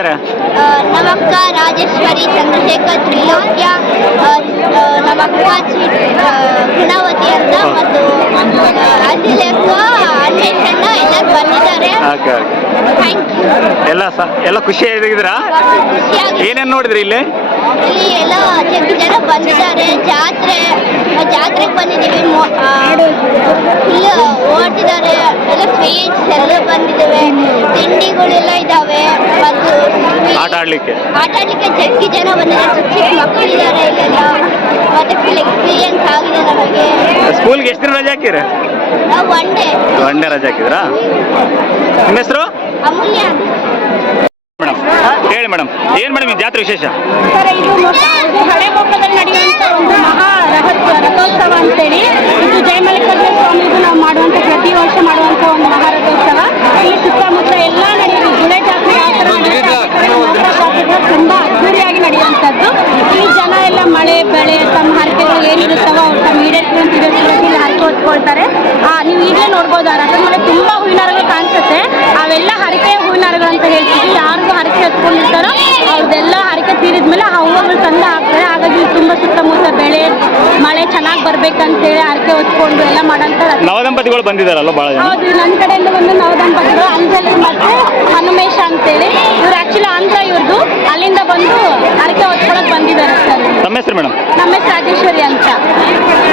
ಯಾರಿದ್ದಾರೆ? ನಮ್ಮ ಅಕ್ಕ ರಾಜೇಶ್ವರಿ, ಚಂದ್ರಶೇಖರ್, ತ್ರಿಲೋಕ್ಯ, ನಮ್ಮ ಅಕ್ಕ ಗುಣವತಿ ಅಂತ ಮತ್ತು ಅದಿಲೆಕ್ಕ ಅನ್ವೇಷಣ ಎಲ್ಲ ಬಂದಿದ್ದಾರೆ. Okay okay. Thank you. ಎಲ್ಲ ಖುಷಿಯಾಗಿದ್ದೀರಾ? ಖುಷಿಯಾಗಿ ಏನೇನು ನೋಡಿದ್ರಿ ಇಲ್ಲಿ? ಇಲ್ಲಿ ಎಲ್ಲ ಜಗ್ಗಿ ಜನ ಬಂದಿದ್ದಾರೆ. ಜಾತ್ರೆಗೆ ಬಂದಿದ್ದೀವಿ. ಫುಲ್ ಓಡ್ತಿದ್ದಾರೆ. ಎಲ್ಲ ಸ್ವೀಟ್ಸ್ ಎಲ್ಲ ಬಂದಿದ್ದಾವೆ, ತಿಂಡಿಗಳೆಲ್ಲ ಇದ್ದಾವೆ ಮತ್ತು ಆಟ ಆಡ್ಲಿಕ್ಕೆ ಜಗ್ಗಿ ಜನ ಬಂದಿದ್ದಾರೆ. ಚಿಕ್ಕ ಚಿಕ್ಕ ಮಕ್ಕಳಿದ್ದಾರೆ ಇಲ್ಲೆಲ್ಲ. ಮತ್ತೆ ಫುಲ್ ಎಕ್ಸ್ಪೀರಿಯನ್ಸ್ ಆಗಿದೆ ನಮಗೆ. ಸ್ಕೂಲ್ಗೆ ಎಷ್ಟು ದಿನ ರಜೆ ಹಾಕಿರಿ? ನಾವು ಒನ್ ಡೇ ರಜೆ ಹಾಕಿದ್ರಾ? ನಿಮ್ಮ ಹೆಸರು? ಅಮೂಲ್ಯ. ಮೇಡಮ್ ಹೇಳಿ ಮೇಡಮ್, ಏನು ಮೇಡಮ್ ಈ ಜಾತ್ರೆ ವಿಶೇಷ? ಸರ್, ಇದು ಹಳೆ ಗೋಪುರದಲ್ಲಿ ನಡೆಯುವಂಥ ಒಂದು ಮಹಾ ರಥೋತ್ಸವ ಅಂತೇಳಿ. ಇದು ಜಯಮಲ್ಲಿಕಾರ್ಜುನ ಸ್ವಾಮಿಗೂ ನಾವು ಮಾಡುವಂಥ ಪ್ರತಿ ವರ್ಷ ಮಾಡುವಂಥ ಒಂದು ಮಹಾರಥೋತ್ಸವ. ಈ ಸುತ್ತಮುತ್ತ ಎಲ್ಲ ನಡೆಯೋದು ಗುಳೆ ಜಾತ್ರೆ ಯಾವ ಥರ ತುಂಬ ಅದ್ದೂರಿಯಾಗಿ ನಡೆಯುವಂಥದ್ದು. ಈ ಜನ ಎಲ್ಲ ಮಳೆ ಬೆಳೆ ತಮ್ಮ ಹರಕೆಗಳು ಏನಿರುತ್ತವೋ ಅವ್ರು ತಮ್ಮ ಈಡೇರಿಸುವಂಥ ಇಲ್ಲಿ ಹರಕೆ ಹೊತ್ಕೊಳ್ತಾರೆ. ನೀವು ಈಗಲೇ ನೋಡ್ಬೋದು, ಆ ರಥದ ಮೇಲೆ ತುಂಬ ಹೂವಿನಾರಗಳು ಕಾಣಿಸುತ್ತೆ. ಅವೆಲ್ಲ ಹರಕೆ ಹೂವಿನಾರಗಳು ಅಂತ ಹೇಳ್ತೀವಿ. ಯಾರಿಗೂ ಹರಕೆ ಹೊತ್ಕೊಂಡಿರ್ತಾರೋ ಅವ್ರದ್ದೆಲ್ಲ ಹರಕೆ ತೀರಿದ ಮೇಲೆ ಆ ಹೂವುಗಳು ತಂದು ಹಾಕ್ತಾರೆ. ಹಾಗಾಗಿ ತುಂಬ ಸುತ್ತಮುತ್ತ ಬೆಳೆ ಮಳೆ ಚೆನ್ನಾಗಿ ಬರ್ಬೇಕಂತೇಳಿ ಹರಕೆ ಹೊತ್ಕೊಂಡು ಎಲ್ಲ ಮಾಡೋಂಥ ನವದಂಪತಿಗಳು ಬಂದಿದ್ದಾರಲ್ಲ ಭಾಳ ಜನ? ಹೌದು, ನನ್ನ ಕಡೆಯಿಂದ ಬಂದು ನವದಂಪತಿಗಳು ಅಂಜಲಿ ಮತ್ತು ಹನುಮೇಶ ಅಂತೇಳಿ. ಇವ್ರು ಆ್ಯಕ್ಚುಲಿ ಆಂಧ್ರ ಇವ್ರದ್ದು. ಅಲ್ಲಿಂದ ಬಂದು ಹರಕೆ ಹೊತ್ಕೊಳಕ್ಕೆ ಬಂದಿದ್ದಾರೆ ಸರ್. ತಮ್ಮ ಹೆಸರು ಮೇಡಮ್? ನಮ್ಮ ಹೆಸರು ರಾಜೇಶ್ವರಿ ಅಂತ.